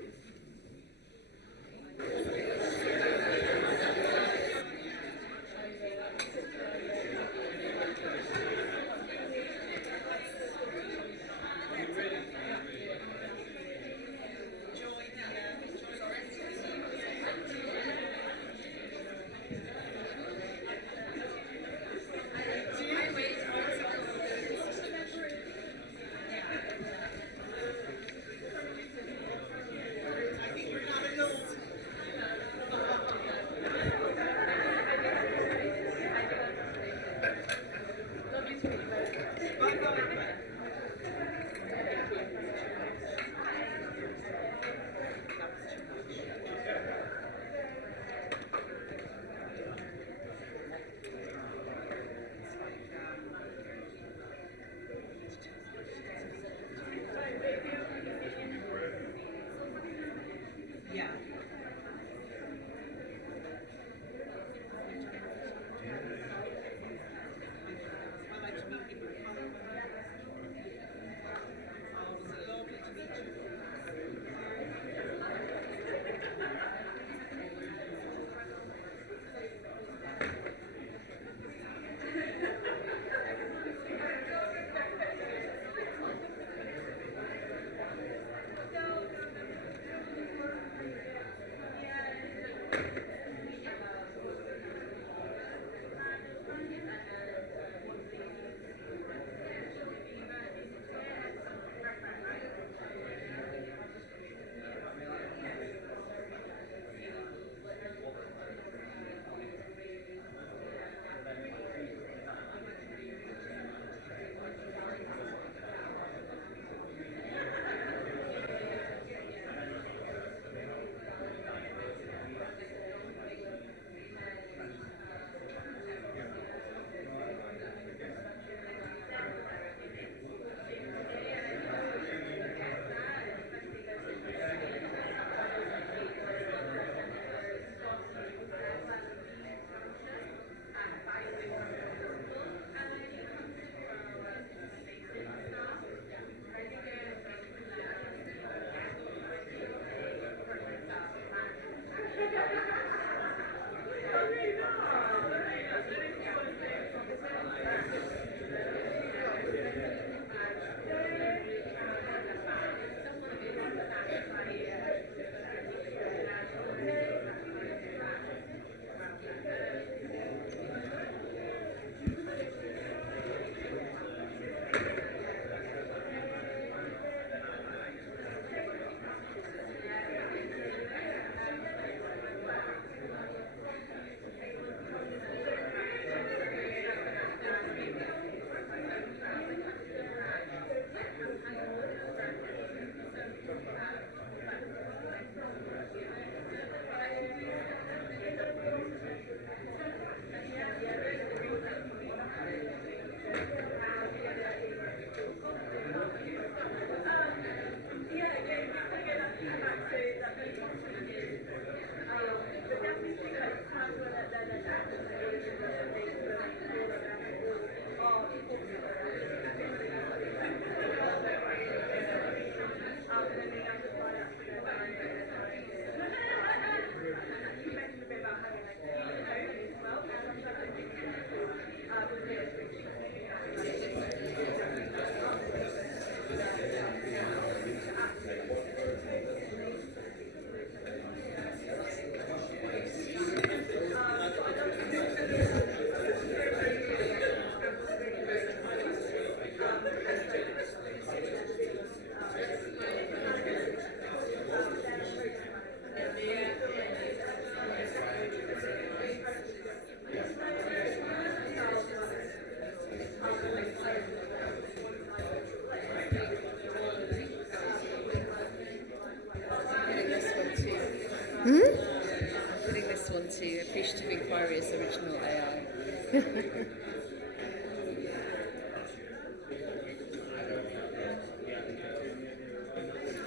to appreciative inquiry as original AI.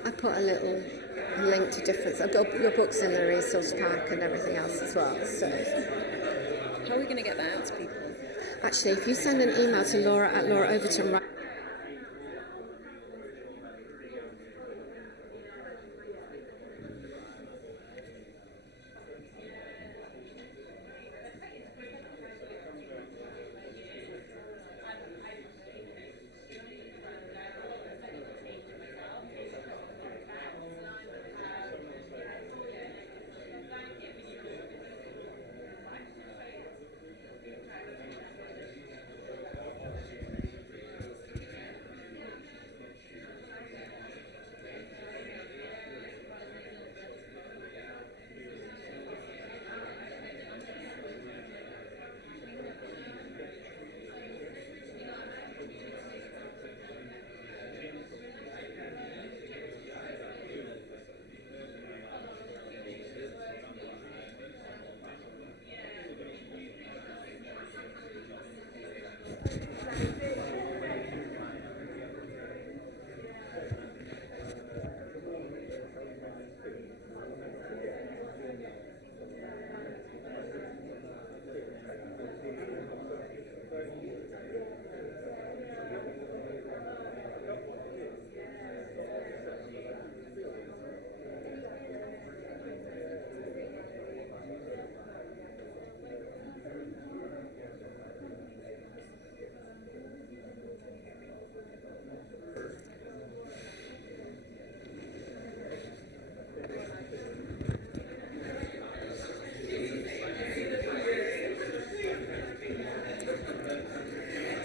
I put a little link to different. I've got your books in the resource pack and everything else as well. So, how are we going to get that out to people? Actually, if you send an email to Laura at Laura Overton.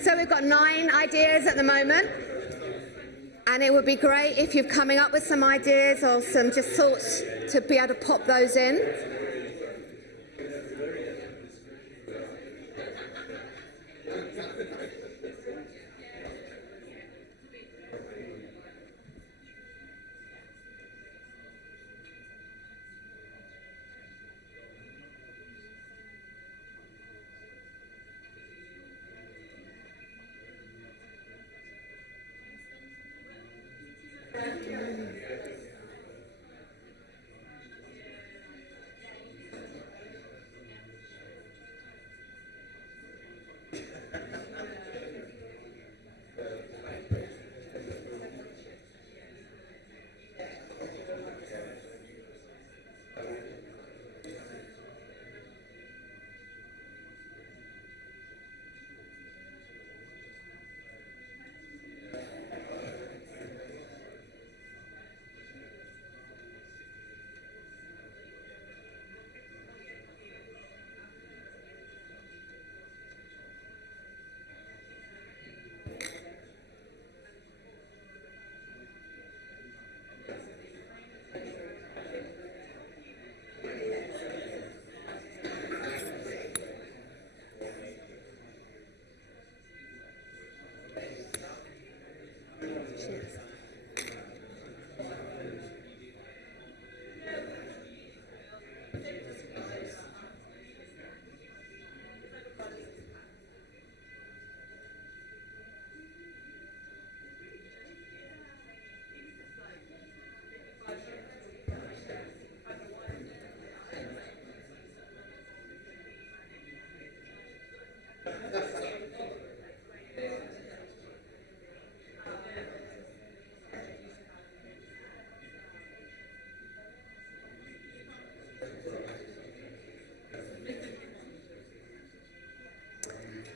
So we've got 9 ideas at the moment, and it would be great if you're coming up with some ideas or some just thoughts to be able to pop those in.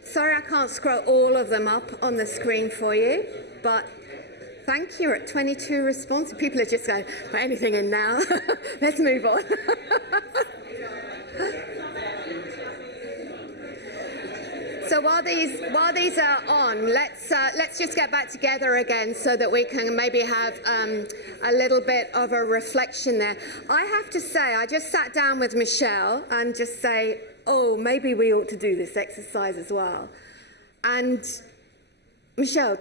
Sorry I can't scroll all of them up on the screen for you, but thank you. We're at 22 responses. People are just going, put anything in now. Let's move on. So while these are on, let's just get back together again so that we can maybe have a little bit of a reflection there. I have to say, I just sat down with Michelle and just say, oh, maybe we ought to do this exercise as well. And Michelle,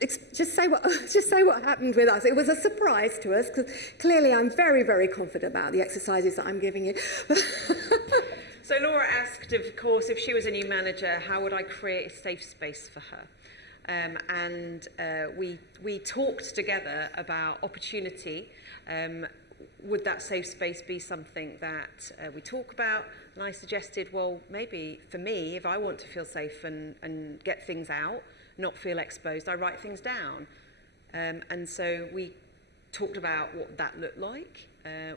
just say what happened with us. It was a surprise to us because clearly I'm very, very confident about the exercises that I'm giving you. So Laura asked, of course, if she was a new manager, how would I create a safe space for her? We talked together about opportunity. Would that safe space be something that we talk about? And I suggested, well, maybe for me, if I want to feel safe and get things out, not feel exposed, I write things down. And so we talked about what that looked like.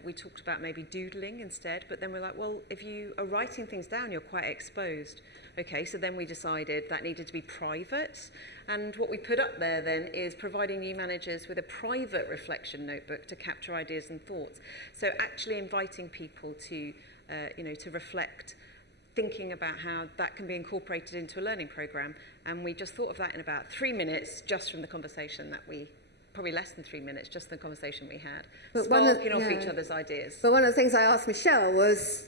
We talked about maybe doodling instead, but then we're like, well, if you are writing things down, you're quite exposed. Okay, so then we decided that needed to be private. And what we put up there then is providing new managers with a private reflection notebook to capture ideas and thoughts. So actually inviting people to, to reflect, thinking about how that can be incorporated into a learning program. And we just thought of that in about 3 minutes, just from the conversation that we, probably less than 3 minutes, just the conversation we had, sparking off each other's ideas. But one of the things I asked Michelle was,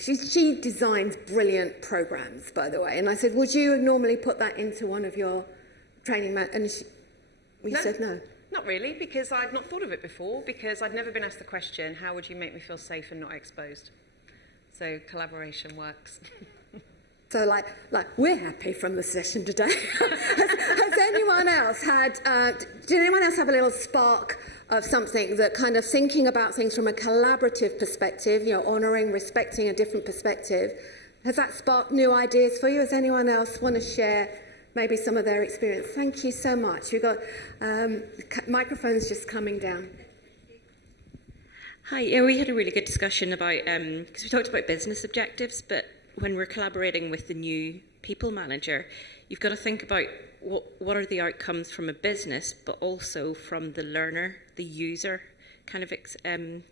she designs brilliant programs, by the way, and I said, would you normally put that into one of your training, and you said no. Not really, because I'd not thought of it before, because I'd never been asked the question, how would you make me feel safe and not exposed? So collaboration works. So like we're happy from the session today. Has anyone else had, did anyone else have a little spark of something that kind of thinking about things from a collaborative perspective, honouring, respecting a different perspective, has that sparked new ideas for you? Does anyone else want to share maybe some of their experience? Thank you so much. We've got microphones just coming down. Hi, yeah, we had a really good discussion about, because we talked about business objectives, but when we're collaborating with the new people manager, you've got to think about what are the outcomes from a business, but also from the learner, the user kind of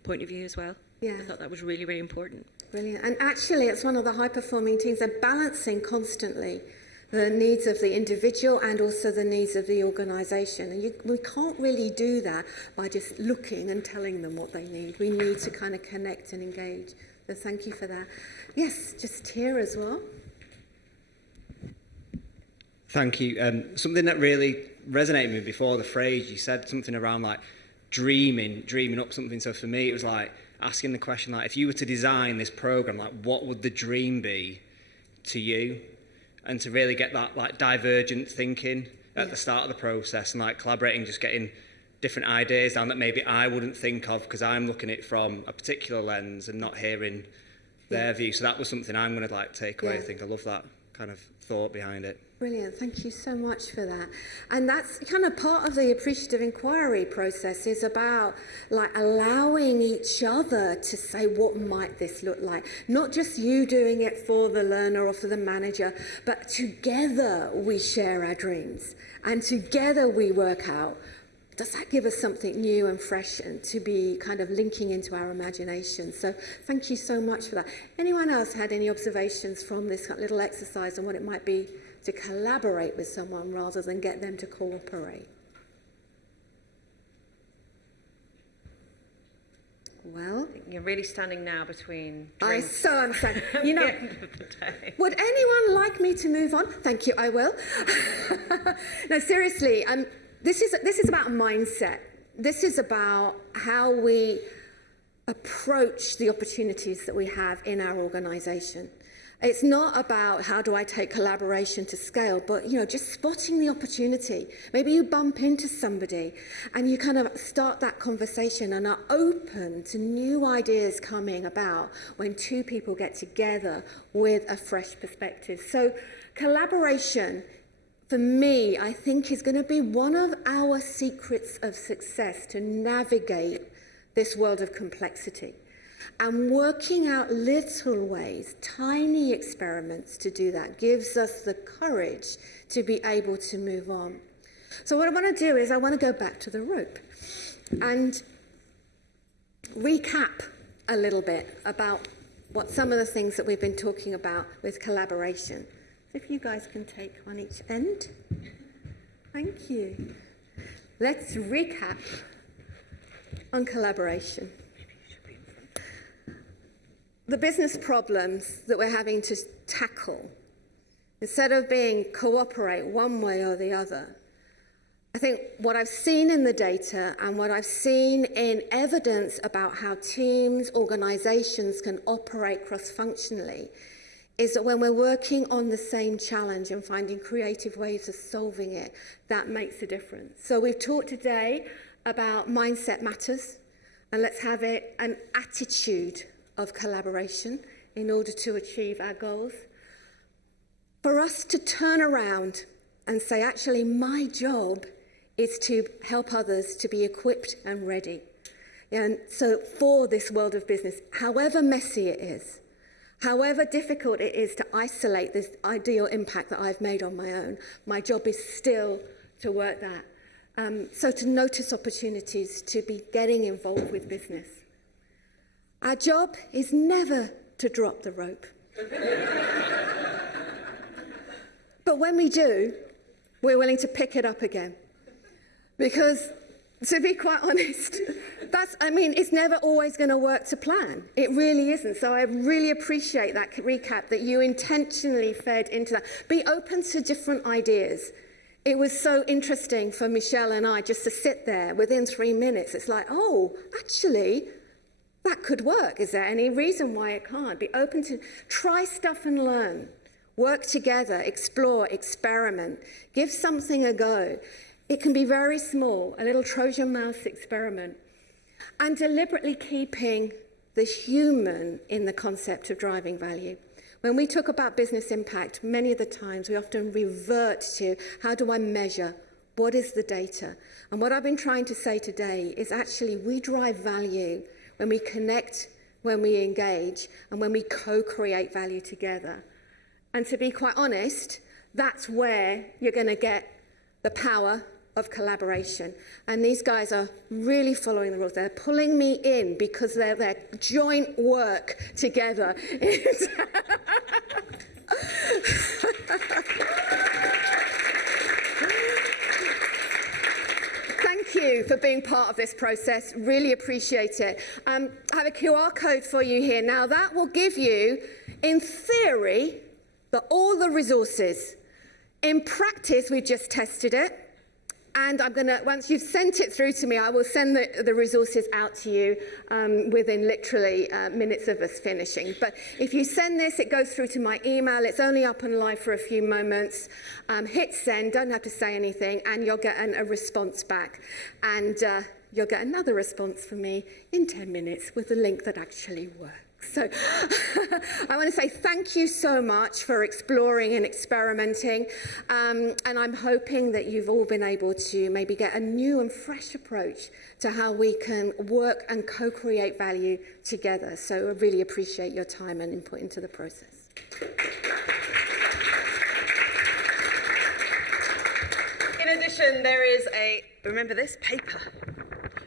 point of view as well. Yeah. I thought that was really, really important. Brilliant. And actually, it's one of the high-performing teams. They're balancing constantly the needs of the individual and also the needs of the organisation. And we can't really do that by just looking and telling them what they need. We need to kind of connect and engage. So thank you for that. Yes, just here as well. Thank you. Something that really resonated with me before the phrase, you said something around like dreaming up something. So for me, it was like asking the question, like, if you were to design this program, like, what would the dream be to you? And to really get that like divergent thinking at the start of the process, and like collaborating, just getting different ideas down that maybe I wouldn't think of because I'm looking at it from a particular lens and not hearing their view. So that was something I'm going to like take away. I think I love that kind of thought behind it. Brilliant. Thank you so much for that. And that's kind of part of the appreciative inquiry process, is about like allowing each other to say, what might this look like? Not just you doing it for the learner or for the manager, but together we share our dreams and together we work out, does that give us something new and fresh and to be kind of linking into our imagination? So thank you so much for that. Anyone else had any observations from this little exercise on what it might be to collaborate with someone rather than get them to cooperate? Well, you're really standing now between I drinks. so understand. You know, would anyone like me to move on? Thank you, I will. No, seriously, this is about mindset. This is about how we approach the opportunities that we have in our organisation. It's not about how do I take collaboration to scale, but just spotting the opportunity. Maybe you bump into somebody and you kind of start that conversation and are open to new ideas coming about when two people get together with a fresh perspective. So collaboration, for me, I think is going to be one of our secrets of success to navigate this world of complexity. And working out little ways, tiny experiments to do that gives us the courage to be able to move on. So what I want to do is I want to go back to the rope and recap a little bit about what some of the things that we've been talking about with collaboration. If you guys can take on each end. Thank you. Let's recap on collaboration. The business problems that we're having to tackle, instead of being cooperate one way or the other, I think what I've seen in the data and what I've seen in evidence about how teams, organizations can operate cross-functionally is that when we're working on the same challenge and finding creative ways of solving it, that makes a difference. So we've talked today about mindset matters, and let's have it an attitude of collaboration in order to achieve our goals. For us to turn around and say, actually, my job is to help others to be equipped and ready. And so for this world of business, however messy it is, however difficult it is to isolate this ideal impact that I've made on my own, my job is still to work that. So to notice opportunities to be getting involved with business. Our job is never to drop the rope. But when we do, we're willing to pick it up again. Because, to be quite honest, it's never always going to work to plan. It really isn't. So I really appreciate that recap that you intentionally fed into that. Be open to different ideas. It was so interesting for Michelle and I just to sit there within 3 minutes. It's like, oh, actually, that could work. Is there any reason why it can't? Be open to try stuff and learn. Work together, explore, experiment. Give something a go. It can be very small, a little Trojan mouse experiment. And deliberately keeping the human in the concept of driving value. When we talk about business impact, many of the times we often revert to how do I measure? What is the data? And what I've been trying to say today is actually we drive value when we connect, when we engage, and when we co-create value together. And to be quite honest, that's where you're going to get the power of collaboration. And these guys are really following the rules. They're pulling me in because they're their joint work together. Thank you for being part of this process. Really appreciate it. I have a QR code for you here. Now that will give you, in theory, all the resources. In practice, we've just tested it. And I'm going to, once you've sent it through to me, I will send the resources out to you within literally minutes of us finishing. But if you send this, it goes through to my email. It's only up and live for a few moments. Hit send, don't have to say anything, and you'll get a response back. And you'll get another response from me in 10 minutes with a link that actually works. So I want to say thank you so much for exploring and experimenting. And I'm hoping that you've all been able to maybe get a new and fresh approach to how we can work and co-create value together. So I really appreciate your time and input into the process. In addition, there is remember this,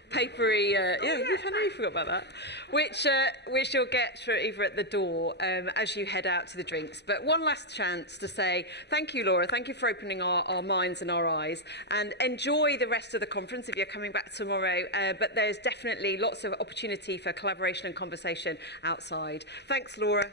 papery, I know you forgot about that, which you'll get either at the door as you head out to the drinks. But one last chance to say thank you, Laura. Thank you for opening our minds and our eyes, and enjoy the rest of the conference if you're coming back tomorrow. But there's definitely lots of opportunity for collaboration and conversation outside. Thanks, Laura.